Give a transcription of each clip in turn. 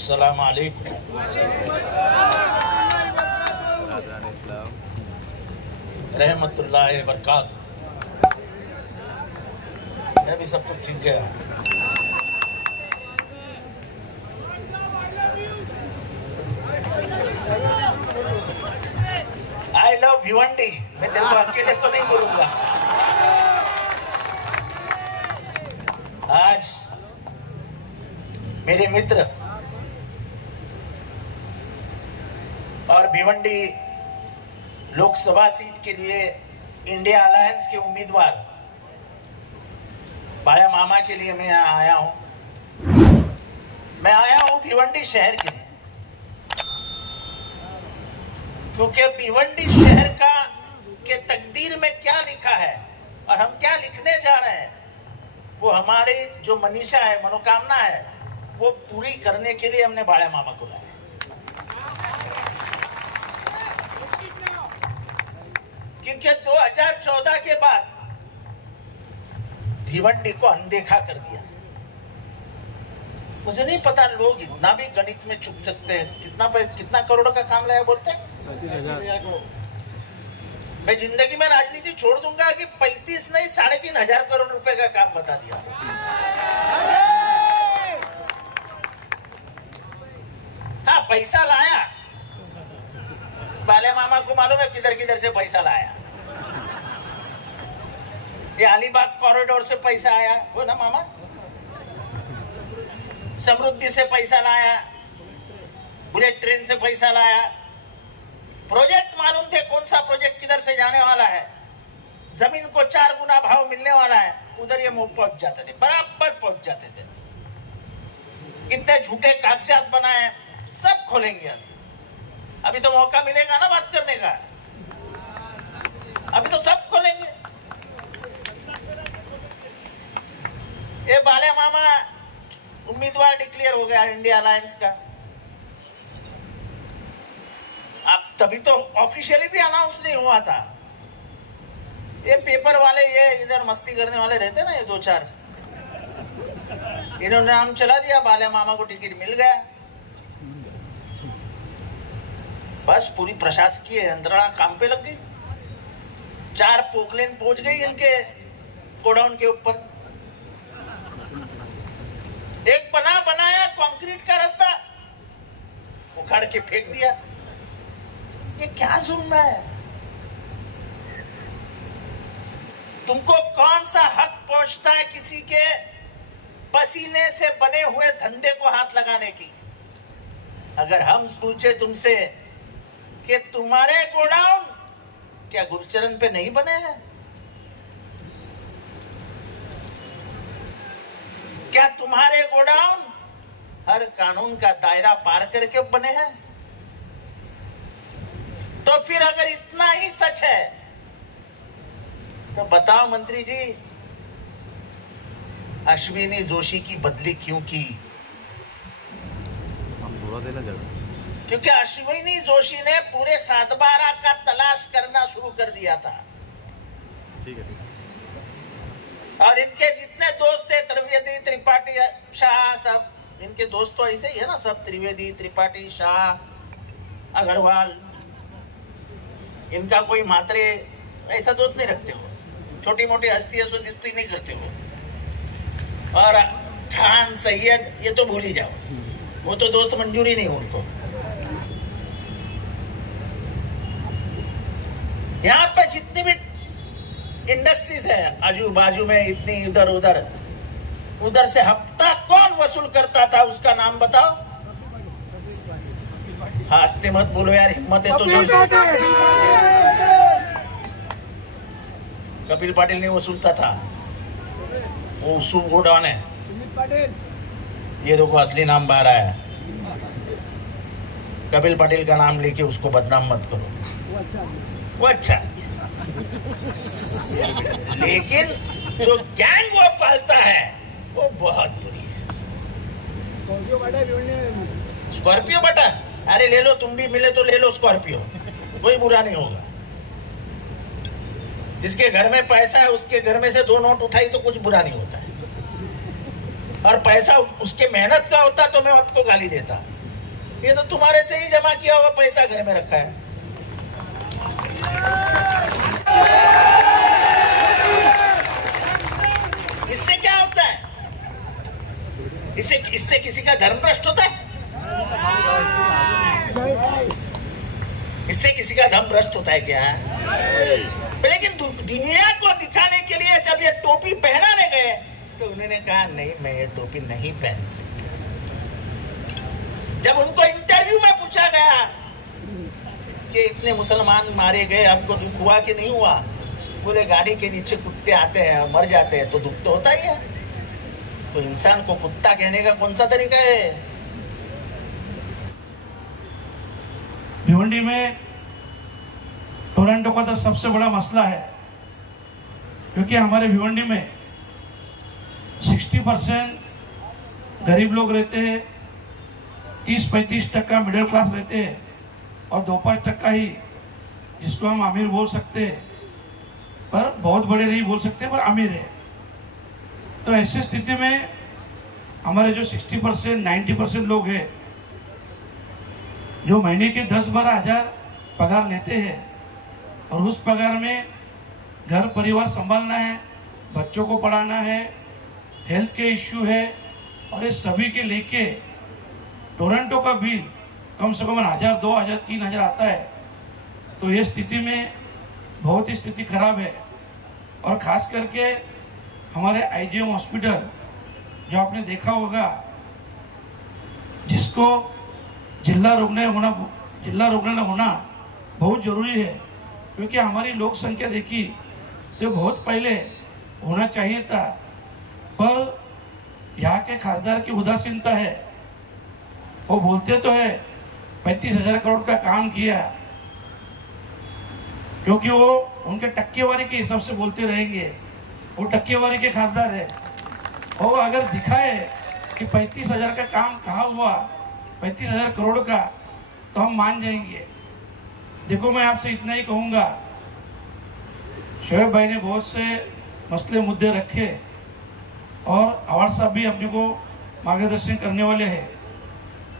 अस्सलाम वालेकुम। रहमतुल्लाहि व बरकातहू। मैं भी सब कुछ सीख गया। I love Bhiwandi. मैं तेरे को अकेले तो नहीं बोलूंगा। आज मेरे मित्र और भिवंडी लोकसभा सीट के लिए इंडिया अलायंस के उम्मीदवार बाया मामा के लिए मैं यहाँ आया हूँ। मैं आया हूँ भिवंडी शहर के लिए, क्योंकि भिवंडी शहर के तकदीर में क्या लिखा है और हम क्या लिखने जा रहे हैं, वो हमारी जो मनीषा है, मनोकामना है, वो पूरी करने के लिए हमने बाया मामा को लाया। क्योंकि 2014 के बाद भिवंडी को अनदेखा कर दिया। मुझे नहीं पता लोग इतना भी गणित में चूक सकते हैं। कितना करोड़ का काम लाया बोलते हैं? मैं जिंदगी में राजनीति छोड़ दूंगा कि 35 नहीं 3,500 करोड़ रुपए का काम बता दिया। हाँ, पैसा लाया। बाले मामा को मालूम है किधर किधर से पैसा लाया। ये अलीबाग कॉरिडोर से पैसा आया, वो ना मामा। समृद्धि से पैसा लाया, बुलेट ट्रेन से पैसा लाया। प्रोजेक्ट मालूम थे कौन सा प्रोजेक्ट किधर से जाने वाला है, जमीन को 4 गुना भाव मिलने वाला है, उधर ये मुंह पहुंच जाते थे, बराबर पहुंच जाते थे। कितने झूठे कागजात बनाए, सब खोलेंगे अभी तो मौका मिलेगा ना बात करने का। अभी तो सब खोलेंगे। ये बाले मामा उम्मीदवार डिक्लेयर हो गया इंडिया अलायंस का। अब तभी तो ऑफिशियली भी अनाउंस नहीं हुआ था। ये पेपर वाले, ये इधर मस्ती करने वाले रहते ना, ये 2-4, इन्होंने नाम चला दिया, बाले मामा को टिकट मिल गया। बस पूरी प्रशासकीय यंत्रणा काम पे लग गई। 4 पोकलेन पहुंच गई इनके गोडाउन के ऊपर। एक बनाया कंक्रीट का रास्ता, उखाड़ के फेंक दिया। ये क्या जुल्म है? तुमको कौन सा हक पहुंचता है किसी के पसीने से बने हुए धंधे को हाथ लगाने की? अगर हम पूछे तुमसे कि तुम्हारे गोडाउन क्या गुरुचरण पे नहीं बने हैं? क्या तुम्हारे गोडाउन हर कानून का दायरा पार करके बने हैं? तो फिर अगर इतना ही सच है तो बताओ मंत्री जी, अश्विनी जोशी की बदली क्यों की? क्योंकि अश्विनी जोशी ने पूरे 7/12 का तलाश करना शुरू कर दिया था। ठीक है। और इनके जितने दोस्त थे, त्रिवेदी, त्रिपाठी, शाह, सब इनके दोस्त तो ऐसे ही है ना, सब त्रिवेदी, त्रिपाठी, शाह, अग्रवाल, इनका कोई मात्रे ऐसा दोस्त नहीं रखते हो। छोटी मोटी हस्ती दोस्ती नहीं करते हो। और खान, सैयद, ये तो भूल ही जाओ, वो तो दोस्त मंजूरी नहीं उनको। यहाँ पे जितनी भी इंडस्ट्रीज है आजू बाजू में, इतनी इधर उधर से हफ्ता कौन वसूल करता था, उसका नाम बताओ। हंसते मत बोलो यार, हिम्मत है तो जोर से। कपिल पाटिल नहीं वसूलता था, वो उसू गोडाउन है। ये देखो असली नाम बाहर आया। कपिल पाटिल का नाम लेके उसको बदनाम मत करो, वो अच्छा। लेकिन जो गैंग वो पालता है वो बहुत बुरी है। स्कॉर्पियो बटा, अरे ले लो, तुम भी मिले तो ले लो स्कॉर्पियो, कोई बुरा नहीं होगा। जिसके घर में पैसा है उसके घर में से 2 नोट उठाई तो कुछ बुरा नहीं होता है। और पैसा उसके मेहनत का होता तो मैं आपको गाली देता। ये तो तुम्हारे से ही जमा किया हुआ पैसा घर में रखा है। इससे क्या होता है? इससे किसी का धर्म भ्रष्ट होता है? इससे किसी का धर्म भ्रष्ट होता है क्या? लेकिन दुनिया को दिखाने के लिए जब ये टोपी पहनाने गए तो उन्होंने कहा नहीं, मैं ये टोपी नहीं पहन सकता। जब उनको इंटरव्यू में पूछा गया कि इतने मुसलमान मारे गए, आपको दुख हुआ कि नहीं हुआ? बोले गाड़ी के नीचे कुत्ते आते हैं और मर जाते हैं तो दुख तो होता ही है। तो इंसान को कुत्ता कहने का कौन सा तरीका है? भिवंडी में टोरंटो का तो सबसे बड़ा मसला है, क्योंकि हमारे भिवंडी में 60% गरीब लोग रहते हैं, 30-35% मिडिल क्लास रहते हैं और 2-5% ही जिसको हम अमीर बोल सकते हैं, पर बहुत बड़े नहीं बोल सकते, पर अमीर है। तो ऐसी स्थिति में हमारे जो 60% 90% लोग हैं, जो महीने के 10-12 हज़ार पगार लेते हैं और उस पगार में घर परिवार संभालना है, बच्चों को पढ़ाना है, हेल्थ के इश्यू है, और ये सभी के लेके टोरंटो का बिल कम से कम 1000, 2000, 3000 आता है। तो ये स्थिति में बहुत ही स्थिति खराब है। और ख़ास करके हमारे आईजीएम हॉस्पिटल जो आपने देखा होगा, जिसको जिला रुग्णालय होना बहुत ज़रूरी है, क्योंकि हमारी लोक संख्या देखी तो बहुत पहले होना चाहिए था, पर यहाँ के खासदार की उदासीनता है। वो बोलते तो है 35,000 करोड़ का काम किया, क्योंकि वो उनके टक्केवारी के हिसाब से बोलते रहेंगे, वो टक्केवारी के खासदार है। और अगर दिखाए कि 35,000 का काम कहाँ हुआ, 35,000 करोड़ का, तो हम मान जाएंगे। देखो, मैं आपसे इतना ही कहूँगा, शोएब भाई ने बहुत से मसले मुद्दे रखे और अवार्ड साहब भी अपने को मार्गदर्शन करने वाले हैं।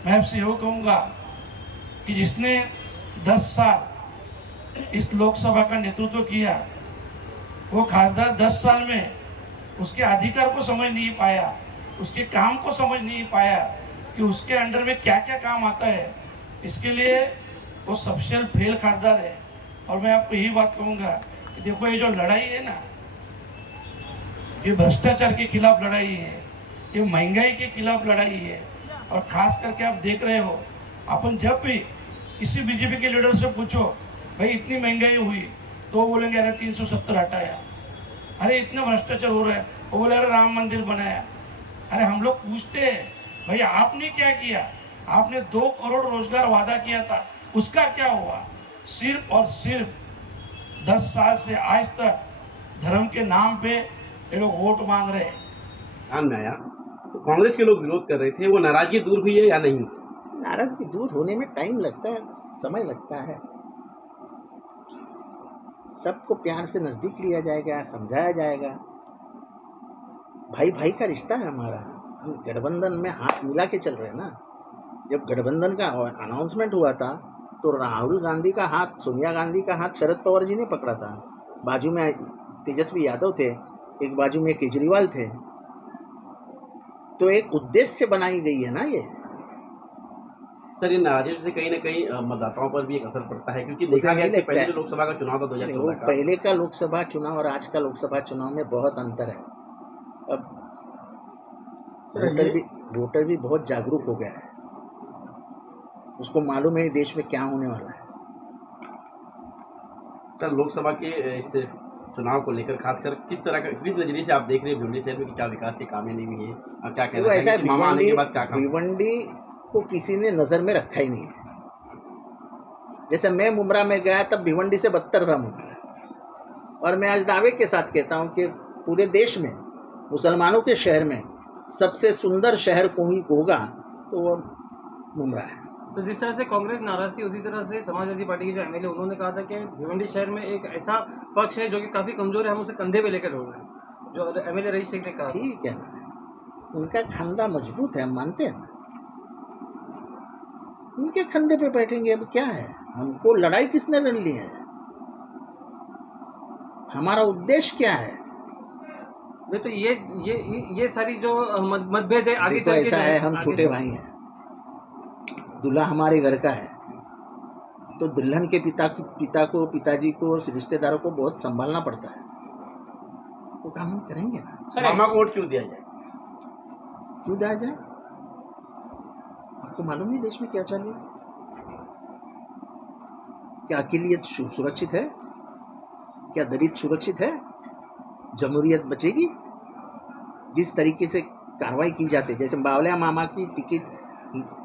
मैं आपसे ये कहूँगा कि जिसने 10 साल इस लोकसभा का नेतृत्व किया, वो खासदार 10 साल में उसके अधिकार को समझ नहीं पाया, उसके काम को समझ नहीं पाया कि उसके अंडर में क्या क्या काम आता है। इसके लिए वो सबसे फेल खासदार है। और मैं आपको यही बात कहूँगा कि देखो, ये जो लड़ाई है ना, ये भ्रष्टाचार के खिलाफ लड़ाई है, ये महंगाई के खिलाफ लड़ाई है। और खास करके आप देख रहे हो, अपन जब भी किसी बीजेपी के लीडर से पूछो भाई इतनी महंगाई हुई, तो वो बोलेंगे अरे 370 हटाया, अरे इतना भ्रष्टाचार हो रहा है, वो बोले अरे राम मंदिर बनाया। अरे हम लोग पूछते हैं भाई आपने क्या किया? आपने 2 करोड़ रोजगार वादा किया था, उसका क्या हुआ? सिर्फ और सिर्फ 10 साल से आज तक धर्म के नाम पे ये लोग वोट मांग रहे हैं। ध्यान में आया तो कांग्रेस के लोग विरोध कर रहे थे, वो नाराजगी दूर हुई है या नहीं? नाराजगी दूर होने में टाइम लगता है, समय लगता है। सबको प्यार से नजदीक लिया जाएगा, समझाया जाएगा। भाई भाई का रिश्ता है हमारा। हम गठबंधन में हाथ मिला के चल रहे हैं ना। जब गठबंधन का अनाउंसमेंट हुआ था तो राहुल गांधी का हाथ, सोनिया गांधी का हाथ शरद पवार जी ने पकड़ा था। बाजू में तेजस्वी यादव थे, एक बाजू में केजरीवाल थे। तो एक उद्देश्य से बनाई गई है ना ये। सर, ये नाराजगी से कहीं ना कहीं मतदाताओं पर भी एक असर पड़ता है, क्योंकि देखा गया कि पहले जो लोकसभा का चुनाव था 2014 का, पहले का लोकसभा चुनाव और आज का लोकसभा चुनाव में बहुत अंतर है। अब वोटर भी बहुत जागरूक हो गया है, उसको मालूम है देश में क्या होने वाला है। सर, लोकसभा के इस चुनाव को लेकर खासकर किस नजरिए से आप देख रहे हैं भिवंडी शहर में कि क्या विकास के कामें नहीं हुई है और क्या कहना है कि मामा आने के बाद क्या काम? भिवंडी को किसी ने नजर में रखा ही नहीं है। जैसे मैं मुमरा में गया तब भिवंडी से बदतर था मुमरा। और मैं आज दावे के साथ कहता हूं कि पूरे देश में मुसलमानों के शहर में सबसे सुंदर शहर कोई होगा तो वो मुमरा है। तो जिस तरह से कांग्रेस नाराज थी, उसी तरह से समाजवादी पार्टी के जो एमएलए, उन्होंने कहा था कि भिवंडी शहर में एक ऐसा पक्ष है जो कि काफी कमजोर है, हम उसे कंधे पे लेकर दौड़ रहे हैं, जो एमएलए रईस शेख ने कहा। ठीक है, उनका खानदान मजबूत है, हम मानते हैं। उनके कंधे पे बैठेंगे। अब क्या है, हमको लड़ाई किसने लड़ ली है, हमारा उद्देश्य क्या है? नहीं तो ये सारी जो मतभेद है आगे देखो चल के ऐसा है, हम छोटे भाई हैं, दूल्हा हमारे घर का है, तो दुल्हन के पिताजी को और रिश्तेदारों को बहुत संभालना पड़ता है, वो काम हम करेंगे ना। मामा को वोट क्यों दिया जाए? क्यों दिया जाए? आपको मालूम नहीं देश में क्या चल रहा है? क्या अकेलियत सुरक्षित है? क्या दलित सुरक्षित है? जमहूरियत बचेगी? जिस तरीके से कार्रवाई की जाती है, जैसे बावलिया मामा की टिकट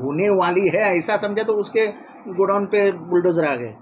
होने वाली है ऐसा समझा तो उसके गोडाउन पे बुलडोजर आ गए।